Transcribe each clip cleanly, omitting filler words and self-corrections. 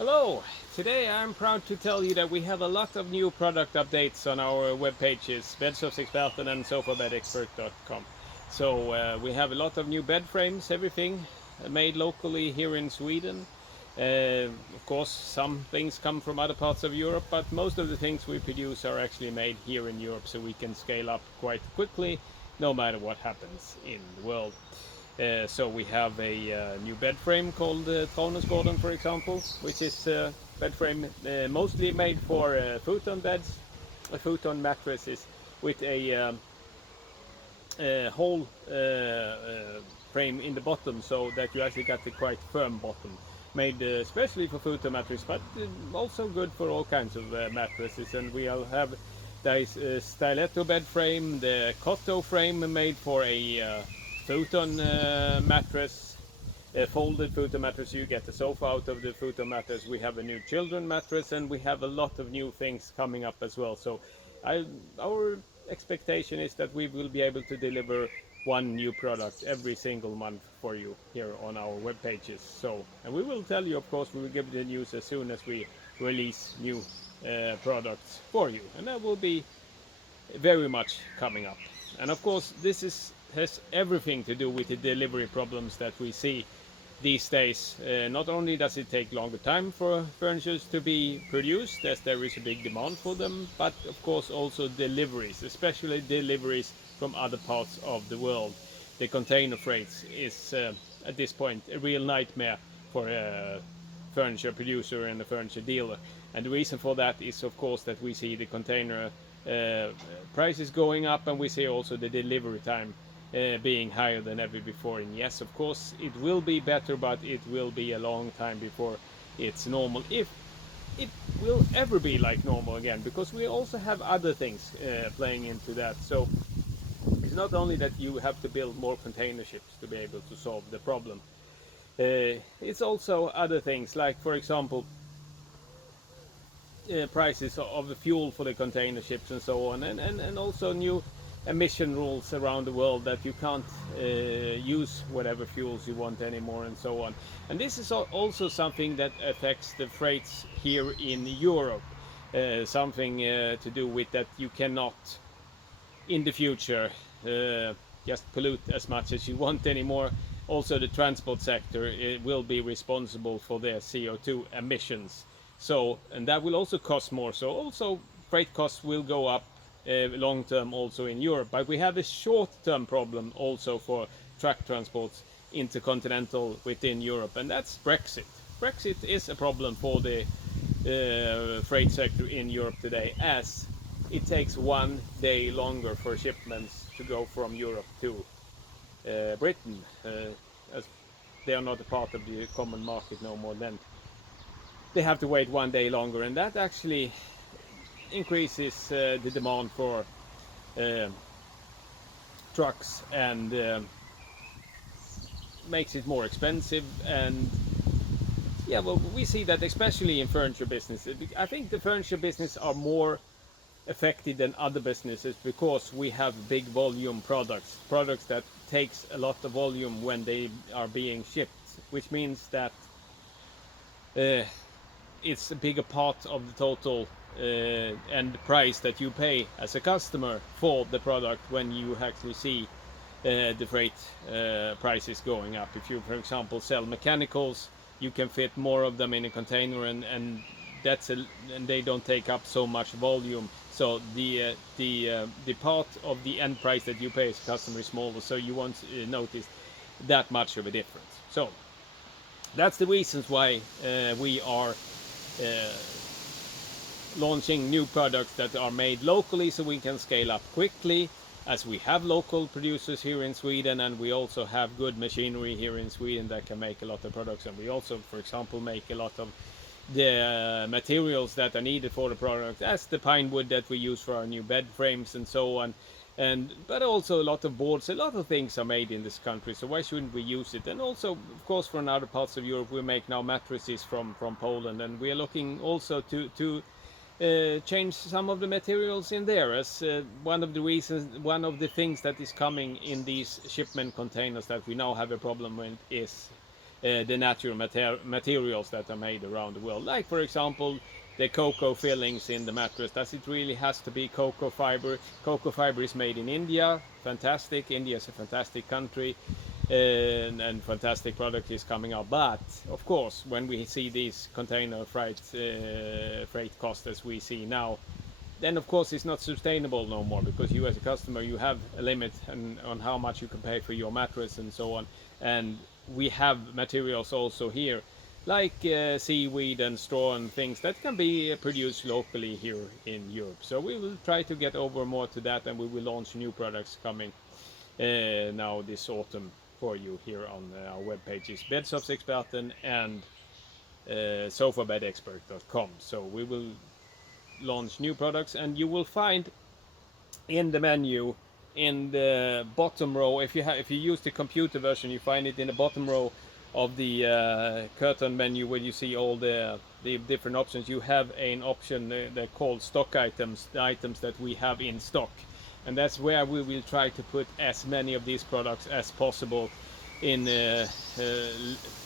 Hello! Today I'm proud to tell you that we have a lot of new product updates on our web pages, Bäddsoffexperten and Bäddexpert.com. We have a lot of new bed frames, everything made locally here in Sweden. Of course, some things come from other parts of Europe, but most of the things we produce are actually made here in Europe, so we can scale up quite quickly no matter what happens in the world. So we have a new bed frame called Tronosgården, for example, which is a bed frame mostly made for futon beds, futon mattresses with a whole frame in the bottom, so that you actually got a quite firm bottom. Made especially for futon mattress, but also good for all kinds of mattresses. And we'll have this stiletto bed frame, the Cotto frame made for a futon mattress, a folded futon mattress. You get the sofa out of the futon mattress. We have a new children mattress, and we have a lot of new things coming up as well. So our expectation is that we will be able to deliver one new product every single month for you here on our web pages. And we will tell you, of course, we will give you the news as soon as we release new products for you, and that will be very much coming up. And of course, has everything to do with the delivery problems that we see these days. Not only does it take longer time for furniture to be produced, as there is a big demand for them, but of course also deliveries, especially deliveries from other parts of the world. The container freights is at this point a real nightmare for a furniture producer and a furniture dealer. And the reason for that is, of course, that we see the container prices going up, and we see also the delivery time being higher than ever before. And yes, of course, it will be better, but it will be a long time before it's normal, if it will ever be like normal again, because we also have other things playing into that. So it's not only that you have to build more container ships to be able to solve the problem. It's also other things, like, for example, prices of the fuel for the container ships and so on, and also new emission rules around the world, that you can't use whatever fuels you want anymore and so on. And this is also something that affects the freights here in Europe. Something to do with that you cannot in the future just pollute as much as you want anymore. Also, the transport sector will be responsible for their CO2 emissions. And that will also cost more. So also freight costs will go up long term also in Europe. But we have a short term problem also for truck transports intercontinental within Europe, and that's Brexit. Brexit is a problem for the freight sector in Europe today, as it takes 1 day longer for shipments to go from Europe to Britain, as they are not a part of the common market no more. Then they have to wait 1 day longer, and that actually increases the demand for trucks, and makes it more expensive. And yeah, well, we see that especially in furniture business. I think the furniture business are more affected than other businesses, because we have big volume products that takes a lot of volume when they are being shipped, which means that it's a bigger part of the total and price that you pay as a customer for the product when you actually see the freight prices going up. If you, for example, sell mechanicals, you can fit more of them in a container, and they don't take up so much volume. So the part of the end price that you pay as a customer is smaller, so you won't notice that much of a difference. So that's the reasons why we are launching new products that are made locally, so we can scale up quickly, as we have local producers here in Sweden, and we also have good machinery here in Sweden that can make a lot of products. And we also, for example, make a lot of the materials that are needed for the product, as the pine wood that we use for our new bed frames and so on. But also a lot of boards, a lot of things are made in this country, so why shouldn't we use it? And also, of course, from other parts of Europe, we make now mattresses from Poland, and we are looking also to change some of the materials in there, as one of the things that is coming in these shipment containers that we now have a problem with is the natural materials that are made around the world. Like for example, the cocoa fillings in the mattress. Does it really has to be cocoa fiber? Cocoa fiber is made in India. Fantastic. India is a fantastic country, and fantastic product is coming out. But of course, when we see these container freight costs as we see now, then of course it's not sustainable no more, because you as a customer, you have a limit on how much you can pay for your mattress and so on. And we have materials also here like seaweed and straw and things that can be produced locally here in Europe. So we will try to get over more to that, and we will launch new products coming now this autumn for you here on our web pages, Bäddsoffexperten and sofabeddexpert.com. So we will launch new products, and you will find in the menu in the bottom row, if you use the computer version, you find it in the bottom row of the curtain menu, where you see all the different options. You have an option they're called stock items, the items that we have in stock, and that's where we will try to put as many of these products as possible in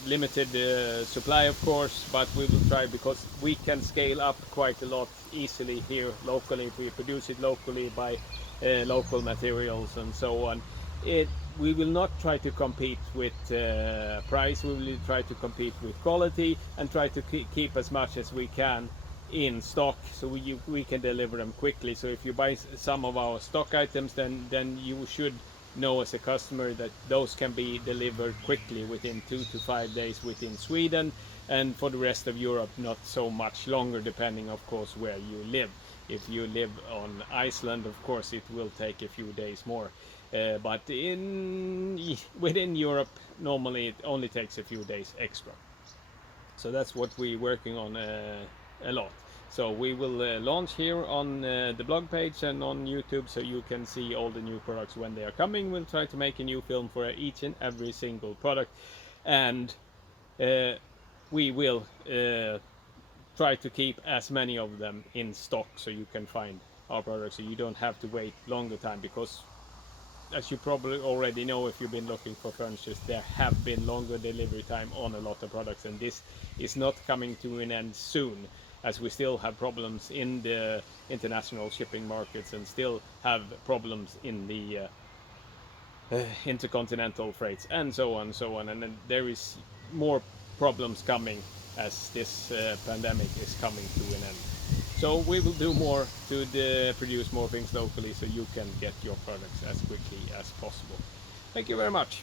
limited supply, of course, but we will try, because we can scale up quite a lot easily here locally if we produce it locally by local materials and so on. We will not try to compete with price. We will try to compete with quality and try to keep as much as we can in stock, so we can deliver them quickly. So if you buy some of our stock items, then you should know as a customer that those can be delivered quickly within 2 to 5 days within Sweden, and for the rest of Europe not so much longer, depending of course where you live. If you live on Iceland, of course it will take a few days more, but within Europe normally it only takes a few days extra. So that's what we're working on a lot. So we will launch here on the blog page and on YouTube, so you can see all the new products when they are coming. We'll try to make a new film for each and every single product, and we will try to keep as many of them in stock, so you can find our products, so you don't have to wait longer time, because as you probably already know, if you've been looking for furniture, there have been longer delivery time on a lot of products, and this is not coming to an end soon, as we still have problems in the international shipping markets and still have problems in the intercontinental freights and so on and so on. And then there is more problems coming as this pandemic is coming to an end. So we will do more to produce more things locally, so you can get your products as quickly as possible. Thank you very much.